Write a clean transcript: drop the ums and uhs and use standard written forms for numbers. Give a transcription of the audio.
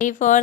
3/4